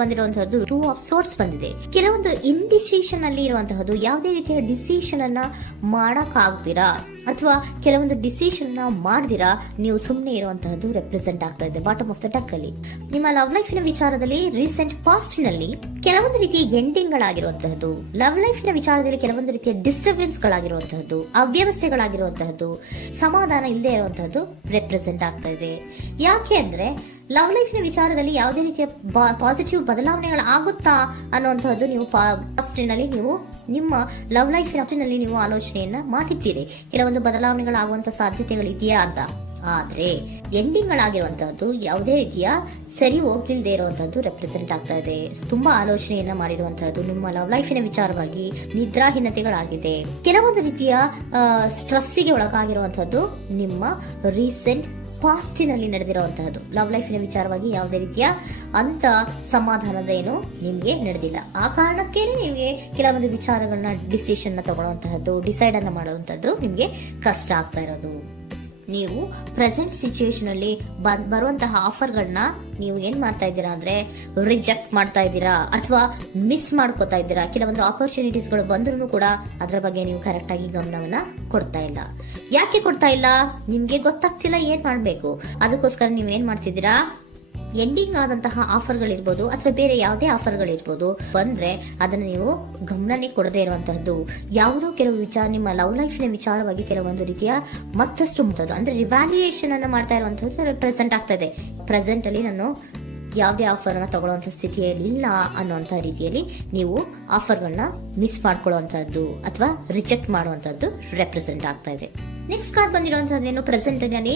ಬಂದಿರುವಂತಹದ್ದು 2 of sorts ಬಂದಿದೆ. ಕೆಲವೊಂದು indecision ಅಲ್ಲಿ ಇರುವಂತಹದ್ದು, ಯಾವುದೇ ರೀತಿಯ ಡಿಸಿಷನ್ ಅನ್ನ ಮಾಡಕ್ ಆಗ್ದಿರಾ ಅಥವಾ ಕೆಲವೊಂದು ಡಿಸಿಷನ್ ನ ಮಾಡ್ದಿರಾ ನೀವು ಸುಮ್ಮನೆ ಇರುವಂತಹದ್ದು ರೆಪ್ರೆಸೆಂಟ್ ಆಗ್ತಾ ಇದೆ ಬಾಟಮ್ ಆಫ್ ದ ಡಕ್ ಅಲ್ಲಿ. ನಿಮ್ಮ ಲವ್ ಲೈಫ್ ನ ವಿಚಾರದಲ್ಲಿ ರೀಸೆಂಟ್ ಪಾಸ್ಟ್ ನಲ್ಲಿ ಕೆಲವೊಂದು ರೀತಿಯ ಎಂಡಿಂಗ್ ಗಳಾಗಿರುವಂತಹದ್ದು, ಲವ್ ಲೈಫ್ ನ ವಿಚಾರದಲ್ಲಿ ಕೆಲವೊಂದು ರೀತಿಯ ಡಿಸ್ಟರ್ಬೆನ್ಸ್ ಗಳಾಗಿರುವಂತಹದ್ದು, ಅವ್ಯವಸ್ಥೆಗಳಾಗಿರುವಂತಹದ್ದು, ಸಮಾಧಾನ ಇಲ್ಲದೆ ಇರುವಂತಹದ್ದು ರೆಪ್ರೆಸೆಂಟ್ ಆಗ್ತಾ ಇದೆ. ಯಾಕೆ ಅಂದ್ರೆ ಲವ್ ಲೈಫ್ ನ ವಿಚಾರದಲ್ಲಿ ಯಾವುದೇ ರೀತಿಯ ಪಾಸಿಟಿವ್ ಬದಲಾವಣೆಗಳು ಆಗುತ್ತಾ ಅನ್ನುವಂತಹದ್ದು ನೀವು ಪಾಸ್ಟ್ ನಲ್ಲಿ ನೀವು ನಿಮ್ಮ ಲವ್ ಲೈಫ್ ನಲ್ಲಿ ನೀವು ಆಲೋಚನೆಯನ್ನ ಮಾಡಿದ್ದೀರಿ. ಕೆಲವೊಂದು ಬದಲಾವಣೆಗಳಾಗುವಂತ ಸಾಧ್ಯತೆಗಳಿದೆಯಾ ಅಂತ. ಆದ್ರೆ ಎಂಡಿಂಗ್ ಗಳಾಗಿರುವಂತಹದ್ದು ಯಾವುದೇ ರೀತಿಯ ಸರಿ ಹೋಗ್ತಿಲ್ದೇ ಇರುವಂತಹದ್ದು ರೆಪ್ರೆಸೆಂಟ್ ಆಗ್ತಾ ಇದೆ. ತುಂಬಾ ಆಲೋಚನೆಯನ್ನ ಮಾಡಿರುವಂತಹದ್ದು ನಿಮ್ಮ ಲವ್ ಲೈಫಿನ ವಿಚಾರವಾಗಿ ನಿದ್ರಾಹೀನತೆಗಳಾಗಿದೆ. ಕೆಲವೊಂದು ರೀತಿಯ ಸ್ಟ್ರೆಸ್ಸಿಗೆ ಒಳಗಾಗಿರುವಂತಹದ್ದು ನಿಮ್ಮ ರೀಸೆಂಟ್ ಪಾಸ್ಟಿನಲ್ಲಿ ನಡೆದಿರುವಂತಹದ್ದು. ಲವ್ ಲೈಫಿನ ವಿಚಾರವಾಗಿ ಯಾವುದೇ ರೀತಿಯ ಅಂತ ಸಮಾಧಾನದ ಏನು ನಿಮ್ಗೆ ನಡೆದಿಲ್ಲ. ಆ ಕಾರಣಕ್ಕೆ ನಿಮ್ಗೆ ಕೆಲವೊಂದು ವಿಚಾರಗಳನ್ನ ಡಿಸಿಷನ್ ನ ತಗೊಳ್ಳುವಂತಹದ್ದು, ಡಿಸೈಡ್ ಅನ್ನ ಮಾಡುವಂತಹದ್ದು ನಿಮ್ಗೆ ಕಷ್ಟ ಆಗ್ತಾ ಇರೋದು. ನೀವು ಪ್ರೆಸೆಂಟ್ ಸಿಚುವೇಶನ್ ಅಲ್ಲಿ ಬರುವಂತಹ ಆಫರ್ಗಳನ್ನ ನೀವು ಏನ್ ಮಾಡ್ತಾ ಇದ್ದೀರಾ ಅಂದ್ರೆ ರಿಜೆಕ್ಟ್ ಮಾಡ್ತಾ ಇದ್ದೀರಾ ಅಥವಾ ಮಿಸ್ ಮಾಡ್ಕೋತಾ ಇದ್ದೀರಾ. ಕೆಲವೊಂದು ಆಪರ್ಚುನಿಟೀಸ್ ಗಳು ಬಂದ್ರೂ ಕೂಡ ಅದರ ಬಗ್ಗೆ ನೀವು ಕರೆಕ್ಟ್ ಆಗಿ ಗಮನವನ್ನ ಕೊಡ್ತಾ ಇಲ್ಲ. ಯಾಕೆ ಕೊಡ್ತಾ ಇಲ್ಲ? ನಿಮ್ಗೆ ಗೊತ್ತಾಗ್ತಿಲ್ಲ ಏನ್ ಮಾಡ್ಬೇಕು. ಅದಕ್ಕೋಸ್ಕರ ನೀವ್ ಏನ್ ಮಾಡ್ತಿದ್ದೀರಾ, ಎಂಡಿಂಗ್ ಆದಂತಹ ಆಫರ್ಗಳಿರ್ಬೋದು ಅಥವಾ ಬೇರೆ ಯಾವುದೇ ಆಫರ್ಗಳಿರ್ಬೋದು ಬಂದ್ರೆ ಅದನ್ನ ನೀವು ಗಮನನೇ ಕೊಡದೇ ಇರುವಂತಹದ್ದು. ಯಾವುದೋ ಕೆಲವು ವಿಚಾರ ನಿಮ್ಮ ಲವ್ ಲೈಫ್ ನ ವಿಚಾರವಾಗಿ ಕೆಲವೊಂದು ರೀತಿಯ ಮತ್ತಷ್ಟು ಮುಂತಾದ ಅಂದ್ರೆ ರಿವ್ಯಾಲ್ಯೂಯೇಷನ್ ಅನ್ನ ಮಾಡ್ತಾ ಇರುವಂತಹದ್ದು ಪ್ರೆಸೆಂಟ್ ಆಗ್ತಾ ಇದೆ. ಪ್ರೆಸೆಂಟ್ ಅಲ್ಲಿ ನಾನು ಯಾವುದೇ ಆಫರ್ ಅನ್ನ ತಗೊಳ್ಳುವಂತ ಸ್ಥಿತಿಯಲ್ಲಿ ಇಲ್ಲ ಅನ್ನುವಂತ ರೀತಿಯಲ್ಲಿ ನೀವು ಆಫರ್ಗಳನ್ನ ಮಿಸ್ ಮಾಡ್ಕೊಳ್ಳುವಂತಹದ್ದು ಅಥವಾ ರಿಜೆಕ್ಟ್ ಮಾಡುವಂತಹದ್ದು ರೆಪ್ರೆಸೆಂಟ್ ಆಗ್ತಾ ಇದೆ. ನೆಕ್ಸ್ಟ್ ಕಾರ್ಡ್ ಬಂದಿರುವಂತಹದ್ದೇನು, ಪ್ರೆಸೆಂಟ್ ನಲ್ಲಿ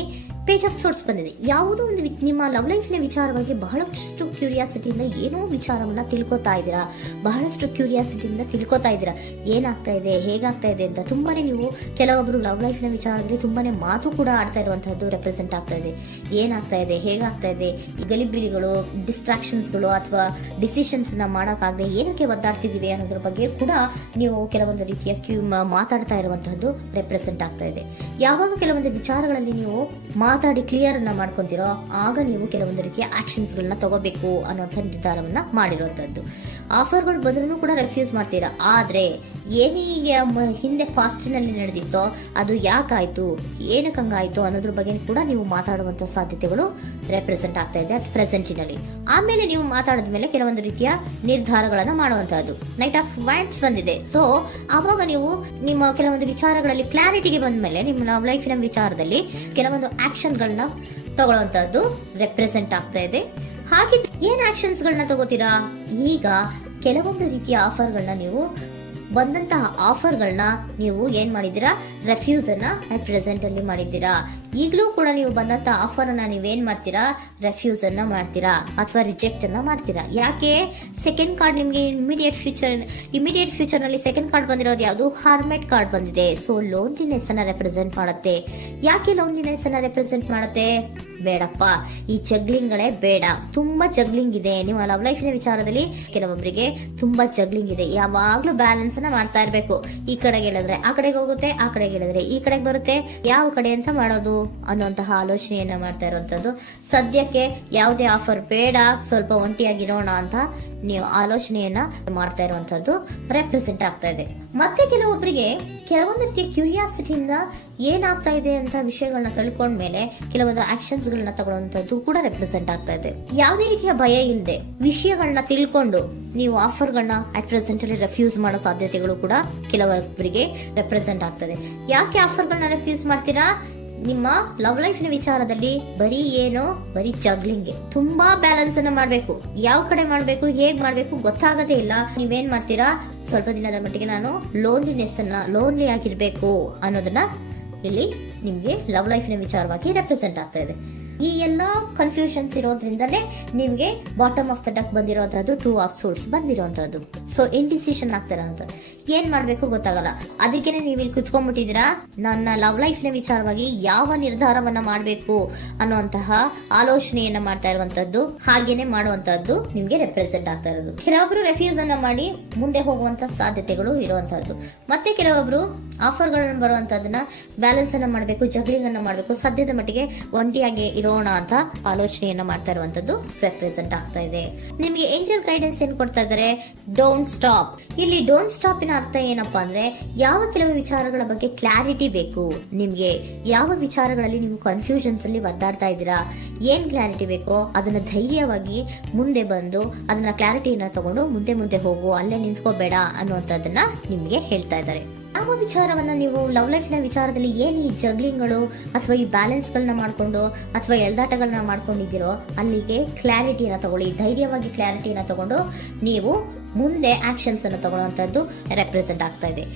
ಪೇಜ್ ಆಫ್ ಸೋರ್ಟ್ಸ್ ಬಂದಿದೆ. ಯಾವುದೋ ಒಂದು ನಿಮ್ಮ ಲವ್ ಲೈಫ್ ನ ವಿಚಾರವಾಗಿ ಬಹಳಷ್ಟು ಕ್ಯೂರಿಯಾಸಿಟಿಯಿಂದ ಏನೋ ವಿಚಾರವನ್ನ ತಿಳ್ಕೊತಾ ಇದ್ದೀರಾ, ಬಹಳಷ್ಟು ಕ್ಯೂರಿಯಾಸಿಟಿಯಿಂದ ತಿಳ್ಕೊತಾ ಇದ್ದೀರಾ ಏನಾಗ್ತಾ ಇದೆ, ಹೇಗಾಗ್ತಾ ಇದೆ ಅಂತ. ತುಂಬಾನೇ ನೀವು ಕೆಲವೊಬ್ರು ಲವ್ ಲೈಫ್ ನ ವಿಚಾರದಲ್ಲಿ ತುಂಬಾನೇ ಮಾತು ಕೂಡ ಆಡ್ತಾ ಇರುವಂತಹದ್ದು ರೆಪ್ರೆಸೆಂಟ್ ಆಗ್ತಾ ಇದೆ. ಏನಾಗ್ತಾ ಇದೆ, ಹೇಗಾಗ್ತಾ ಇದೆ, ಈ ಗಲಿಬಿಲಿಗಳು, ಡಿಸ್ಟ್ರಾಕ್ಷನ್ಸ್ ಗಳು ಅಥವಾ ಡಿಸಿಷನ್ಸ್ ನ ಮಾಡಕ್ಕಾಗದೆ ಏನಕ್ಕೆ ಒದ್ದಾಡ್ತಿದೀವಿ ಅನ್ನೋದ್ರ ಬಗ್ಗೆ ಕೂಡ ನೀವು ಕೆಲವೊಂದು ರೀತಿಯ ಮಾತಾಡ್ತಾ ಇರುವಂತಹದ್ದು ರೆಪ್ರೆಸೆಂಟ್ ಆಗ್ತಾ ಇದೆ. ಯಾವಾಗ ಕೆಲವೊಂದು ವಿಚಾರಗಳಲ್ಲಿ ನೀವು ಮಾತಾಡಿ ಕ್ಲಿಯರ್ ಅನ್ನ ಮಾಡ್ಕೊಂತೀರೋ ಆಗ ನೀವು ಕೆಲವೊಂದು ರೀತಿಯ ಆಕ್ಷನ್ಸ್ ಗಳನ್ನ ತಗೋಬೇಕು ಅನ್ನೋಂಥ ನಿರ್ಧಾರವನ್ನ ಮಾಡಿರುವಂತದ್ದು. ಆಫರ್ಗಳು ಬಂದ್ರೂ ಕೂಡ ರೆಫ್ಯೂಸ್ ಮಾಡ್ತೀರಾ. ಆದ್ರೆ ಏನೀಗ ಹಿಂದೆ ಪಾಸ್ಟಿನಲ್ಲಿ ನಡೆದಿತ್ತೋ ಅದು ಯಾಕಾಯ್ತು, ಏನಕ್ಕೆ ಹಂಗಾಯ್ತು ಅನ್ನೋದ್ರ ಬಗ್ಗೆ ಕೂಡ ನೀವು ಮಾತಾಡುವಂತ ಸಾಧ್ಯತೆಗಳು ರೆಪ್ರೆಸೆಂಟ್ ಆಗ್ತಾ ಇದೆ ಪ್ರೆಸೆಂಟಿನಲ್ಲಿ. ಆಮೇಲೆ ನೀವು ಮಾತಾಡಿದ್ಮೇಲೆ ಕೆಲವೊಂದು ರೀತಿಯ ನಿರ್ಧಾರಗಳನ್ನ ಮಾಡುವಂತಹದ್ದು. ನೈಟ್ ಆಫ್ ವ್ಯಾಂಡ್ಸ್ ಬಂದಿದೆ. ಸೊ ಆವಾಗ ನೀವು ನಿಮ್ಮ ಕೆಲವೊಂದು ವಿಚಾರಗಳಲ್ಲಿ ಕ್ಲಾರಿಟಿಗೆ ಬಂದ್ಮೇಲೆ ನಿಮ್ಮ ಲೈಫಿನ ವಿಚಾರದಲ್ಲಿ ಕೆಲವೊಂದು ಆಕ್ಷನ್ ಗಳನ್ನ ತಗೊಳ್ಳುವಂತಹದ್ದು ರೆಪ್ರೆಸೆಂಟ್ ಆಗ್ತಾ ಇದೆ. ಹಾಗೆ ಏನ್ ಆಕ್ಷನ್ಸ್ ಗಳನ್ನ ತಗೋತೀರಾ? ಈಗ ಕೆಲವೊಂದು ರೀತಿಯ ಆಫರ್ಗಳನ್ನ ನೀವು ಬಂದಂತಹ ಆಫರ್ಗಳನ್ನ ನೀವು ಏನ್ ಮಾಡಿದ್ದೀರಾ, ರೆಫ್ಯೂಸ್ ಅನ್ನ ಅಟ್ ಪ್ರೆಸೆಂಟ್ ಅಲ್ಲಿ ಮಾಡಿದ್ದೀರಾ. ಈಗಲೂ ಕೂಡ ನೀವು ಬಂದಂತಹ ಆಫರ್ ಅನ್ನ ನೀವೇನ್ ಮಾಡ್ತೀರಾ, ರೆಫ್ಯೂಸ್ ಅನ್ನ ಮಾಡ್ತೀರಾ ಅಥವಾ ರಿಜೆಕ್ಟ್ ಅನ್ನ ಮಾಡ್ತೀರಾ. ಯಾಕೆ? ಸೆಕೆಂಡ್ ಕಾರ್ಡ್ ನಿಮ್ಗೆ ಇಮಿಡಿಯೇಟ್ ಫ್ಯೂಚರ್ ನಲ್ಲಿ ಸೆಕೆಂಡ್ ಕಾರ್ಡ್ ಬಂದಿರೋದು ಯಾವುದು, ಹಾರ್ಮೆಟ್ ಕಾರ್ಡ್ ಬಂದಿದೆ. ಸೊ ಲೋನ್ಲಿನೆಸ್ ಅನ್ನ ರೆಪ್ರೆಸೆಂಟ್ ಮಾಡುತ್ತೆ. ಯಾಕೆ ಲೋನ್ಲಿನೆಸ್ ಅನ್ನ ರೆಪ್ರೆಸೆಂಟ್ ಮಾಡುತ್ತೆ? ಬೇಡಪ್ಪ, ಈ ಜಗ್ಲಿಂಗ್ ಗಳೇ ಬೇಡ. ತುಂಬಾ ಜಗ್ಲಿಂಗ್ ಇದೆ ನಿಮ್ಮ ಲವ್ ಲೈಫ್ ನ ವಿಚಾರದಲ್ಲಿ. ಕೆಲವೊಬ್ಬರಿಗೆ ತುಂಬಾ ಜಗ್ಲಿಂಗ್ ಇದೆ. ಯಾವಾಗ್ಲೂ ಬ್ಯಾಲೆನ್ಸ್ ಅನ್ನ ಮಾಡ್ತಾ ಇರ್ಬೇಕು. ಈ ಕಡೆಗೆ ಹೇಳಿದ್ರೆ ಆ ಕಡೆಗೆ ಹೋಗುತ್ತೆ, ಆ ಕಡೆಗೆ ಹೇಳಿದ್ರೆ ಈ ಕಡೆಗೆ ಬರುತ್ತೆ. ಯಾವ ಕಡೆ ಅಂತ ಮಾಡೋದು ಅನ್ನುವಂತಹ ಆಲೋಚನೆಯನ್ನ ಮಾಡ್ತಾ ಇರುವಂತದ್ದು. ಸದ್ಯಕ್ಕೆ ಯಾವುದೇ ಆಫರ್ ಬೇಡ, ಸ್ವಲ್ಪ ಒಂಟಿಯಾಗಿರೋಣ ಅಂತ ನೀವು ಆಲೋಚನೆಯನ್ನ ಮಾಡ್ತಾ ಇರುವಂತದ್ದು ರೆಪ್ರೆಸೆಂಟ್ ಆಗ್ತಾ ಇದೆ. ಮತ್ತೆ ಕೆಲವೊಬ್ಬರಿಗೆ ಕೆಲವೊಂದು ರೀತಿಯ ಕ್ಯೂರಿಯಾಸಿಟಿಯಿಂದ ಏನಾಗ್ತಾ ಇದೆ ಅಂತ ವಿಷಯಗಳನ್ನ ತಿಳ್ಕೊಂಡ್ಮೇಲೆ ಕೆಲವೊಂದು ಆಕ್ಷನ್ಸ್ ಗಳನ್ನ ತಗೊಳ್ಳುವಂತದ್ದು ಕೂಡ ರೆಪ್ರೆಸೆಂಟ್ ಆಗ್ತಾ ಇದೆ. ಯಾವುದೇ ರೀತಿಯ ಭಯ ಇಲ್ಲದೆ ವಿಷಯಗಳನ್ನ ತಿಳ್ಕೊಂಡು ನೀವು ಆಫರ್ಗಳನ್ನ ಅಟ್ ಪ್ರೆಸೆಂಟ್ ಅಲ್ಲಿ ರೆಫ್ಯೂಸ್ ಮಾಡೋ ಸಾಧ್ಯತೆಗಳು ಕೂಡ ಕೆಲವೊಬ್ಬರಿಗೆ ರೆಪ್ರೆಸೆಂಟ್ ಆಗ್ತದೆ. ಯಾಕೆ ಆಫರ್ಗಳನ್ನ ರೆಫ್ಯೂಸ್ ಮಾಡ್ತೀರಾ? ನಿಮ್ಮ ಲವ್ ಲೈಫ್ ನ ವಿಚಾರದಲ್ಲಿ ಬರೀ ಜಗ್ಲಿಂಗ್, ತುಂಬಾ ಬ್ಯಾಲೆನ್ಸ್ ಅನ್ನ ಮಾಡ್ಬೇಕು. ಯಾವ ಕಡೆ ಮಾಡ್ಬೇಕು, ಹೇಗ್ ಮಾಡ್ಬೇಕು ಗೊತ್ತಾಗದೇ ಇಲ್ಲ. ನೀವೇನ್ ಮಾಡ್ತೀರಾ, ಸ್ವಲ್ಪ ದಿನದ ಮಟ್ಟಿಗೆ ನಾನು ಲೋನ್ಲಿ ಆಗಿರ್ಬೇಕು ಅನ್ನೋದನ್ನ ಇಲ್ಲಿ ನಿಮ್ಗೆ ಲವ್ ಲೈಫ್ ನ ವಿಚಾರವಾಗಿ ರೆಪ್ರೆಸೆಂಟ್ ಆಗ್ತಾ ಇದೆ. ಈ ಎಲ್ಲಾ ಕನ್ಫ್ಯೂಷನ್ಸ್ ಇರೋದ್ರಿಂದಲೇ ನಿಮ್ಗೆ ಬಾಟಮ್ ಆಫ್ ದ ಡಕ್ ಬಂದಿರೋಂತದ್ದು 2 ಆಫ್ ಸೋರ್ಟ್ಸ್ ಬಂದಿರೋಂತದ್ದು. ಸೊ ಇಂಡಿಸಿಷನ್ ಆಗ್ತಿರೋಂಥದ್ದು, ಏನ್ ಮಾಡ್ಬೇಕು ಗೊತ್ತಾಗಲ್ಲ. ಅದಕ್ಕೇನೆ ನೀವು ಇಲ್ಲಿ ಕುತ್ಕೊಂಡ್ಬಿಟ್ಟಿದ್ದೀರಾ, ನನ್ನ ಲವ್ ಲೈಫ್ ನ ವಿಚಾರವಾಗಿ ಯಾವ ನಿರ್ಧಾರವನ್ನ ಮಾಡ್ಬೇಕು ಅನ್ನುವಂತಹ ಆಲೋಚನೆಯನ್ನ ಮಾಡ್ತಾ ಇರುವಂತದ್ದು, ಹಾಗೇನೆ ಮಾಡುವಂತದ್ದು ನಿಮ್ಗೆ ರೆಪ್ರೆಸೆಂಟ್ ಆಗ್ತಾ ಇರೋದು. ಕೆಲವೊಬ್ರು ರೆಫ್ಯೂಸ್ ಅನ್ನ ಮಾಡಿ ಮುಂದೆ ಹೋಗುವಂತ ಸಾಧ್ಯತೆಗಳು ಇರುವಂತದ್ದು. ಮತ್ತೆ ಕೆಲವೊಬ್ರು ಆಫರ್ ಗಳನ್ನ ಬರುವಂತದನ್ನ ಬ್ಯಾಲೆನ್ಸ್ ಅನ್ನ ಮಾಡ್ಬೇಕು, ಜಗ್ಲಿಂಗ್ ಅನ್ನ ಮಾಡ್ಬೇಕು, ಸದ್ಯದ ಮಟ್ಟಿಗೆ ಒಂಟಿಯಾಗಿ ಇರೋಣ ಅಂತ ಆಲೋಚನೆಯನ್ನ ಮಾಡ್ತಾ ಇರುವಂತದ್ದು ರೆಪ್ರೆಸೆಂಟ್ ಆಗ್ತಾ ಇದೆ. ನಿಮ್ಗೆ ಏಂಜಲ್ ಗೈಡೆನ್ಸ್ ಏನ್ ಕೊಡ್ತಾ ಇದ್ದಾರೆ, ಡೋಂಟ್ ಸ್ಟಾಪ್. ಇಲ್ಲಿ ಡೋಂಟ್ ಸ್ಟಾಪ್ ಇನ ಅರ್ಥ ಏನಪ್ಪಾ ಅಂದ್ರೆ, ಯಾವ ಕೆಲವು ವಿಚಾರಗಳ ಬಗ್ಗೆ ಕ್ಲಾರಿಟಿ ಬೇಕು ನಿಮ್ಗೆ, ಯಾವ ವಿಚಾರಗಳಲ್ಲಿ ನೀವು ಕನ್ಫ್ಯೂಷನ್ಸ್ ಅಲ್ಲಿ ಒದ್ದಾಡ್ತಾ ಇದ್ದೀರಾ, ಏನ್ ಕ್ಲಾರಿಟಿ ಬೇಕೋ ಅದನ್ನ ಧೈರ್ಯವಾಗಿ ಮುಂದೆ ಬಂದು ಅದನ್ನ ಕ್ಲಾರಿಟಿಯನ್ನ ತಗೊಂಡು ಮುಂದೆ ಹೋಗು, ಅಲ್ಲೇ ನಿಂತ್ಕೋಬೇಡ ಅನ್ನುವಂಥದ್ದನ್ನ ನಿಮ್ಗೆ ಹೇಳ್ತಾ ಇದ್ದಾರೆ. ಯಾವ ವಿಚಾರವನ್ನ ನೀವು ಲವ್ ಲೈಫ್ ನ ವಿಚಾರದಲ್ಲಿ ಏನ್ ಈ ಜಗ್ಲಿಂಗ್ಗಳು ಅಥವಾ ಈ ಬ್ಯಾಲೆನ್ಸ್ ಗಳನ್ನ ಮಾಡ್ಕೊಂಡು ಅಥವಾ ಎಳ್ದಾಟಗಳನ್ನ ಮಾಡ್ಕೊಂಡಿದ್ದೀರೋ ಅಲ್ಲಿಗೆ ಕ್ಲಾರಿಟಿಯನ್ನ ತಗೊಳ್ಳಿ, ಧೈರ್ಯವಾಗಿ ಕ್ಲಾರಿಟಿಯನ್ನ ತಗೊಂಡು ನೀವು ಮುಂದೆ ಆಕ್ಷನ್ಸ್ ಅನ್ನು ತಗೊಳ್ಳುವಂತದ್ದು ರೆಪ್ರೆಸೆಂಟ್ ಆಗ್ತಾ ಇದೆ.